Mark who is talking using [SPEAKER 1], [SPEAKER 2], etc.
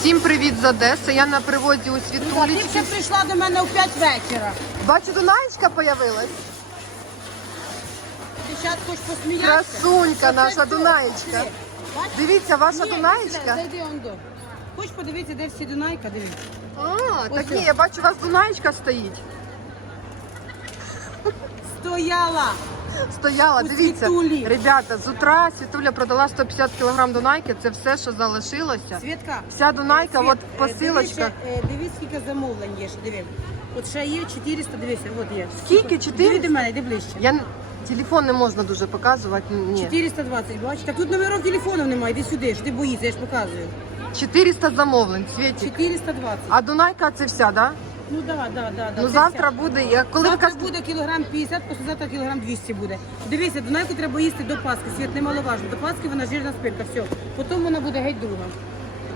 [SPEAKER 1] Всім привіт з Одеси. Я на привозі у
[SPEAKER 2] Ти
[SPEAKER 1] Світулічки.
[SPEAKER 2] ще прийшла до мене о 5 вечора.
[SPEAKER 1] Бачу, Дунаєчка появилась.
[SPEAKER 2] Ти зараз хочеш посміятися?
[SPEAKER 1] Красунька наша? Дунаєчка. Дивіться, ваша
[SPEAKER 2] Ні,
[SPEAKER 1] Дунаєчка.
[SPEAKER 2] Зайди он до. Хочеш подивитися, де всі Дунайка? Дивись.
[SPEAKER 1] А, так ні, я бачу, у вас Дунаєчка стоїть.
[SPEAKER 2] Стояла.
[SPEAKER 1] Стояла, дивіться. Ребята, з утра Світуля продала 150 кг Дунайки. Це все, що залишилося.
[SPEAKER 2] Світка.
[SPEAKER 1] Вся Дунайка,
[SPEAKER 2] Світ,
[SPEAKER 1] от
[SPEAKER 2] е,
[SPEAKER 1] посилочка.
[SPEAKER 2] Дивись, е, скільки замовлень є. Диви. От ще є 400, дивися, от є.
[SPEAKER 1] Скільки? 400?
[SPEAKER 2] Диви до мене, йди ближче.
[SPEAKER 1] Я телефон не можна дуже показувати. Ні.
[SPEAKER 2] 420, бачиш? Так тут номерів телефонів немає, йди сюди, що ти боїшся, я ж показую.
[SPEAKER 1] 400 замовлень, Світі.
[SPEAKER 2] 420.
[SPEAKER 1] А Дунайка це вся, да?
[SPEAKER 2] Ну да, да, да. да.
[SPEAKER 1] Ну
[SPEAKER 2] це
[SPEAKER 1] завтра буде. Я коли
[SPEAKER 2] Завтра
[SPEAKER 1] кажете,
[SPEAKER 2] буде кілограм 50, послезавтра кілограм 200 буде. Дивися, Дунайку треба їсти до Пасхи. Світ немаловажно. До Пасхи вона жирна спинка, все. Потім вона буде геть друга.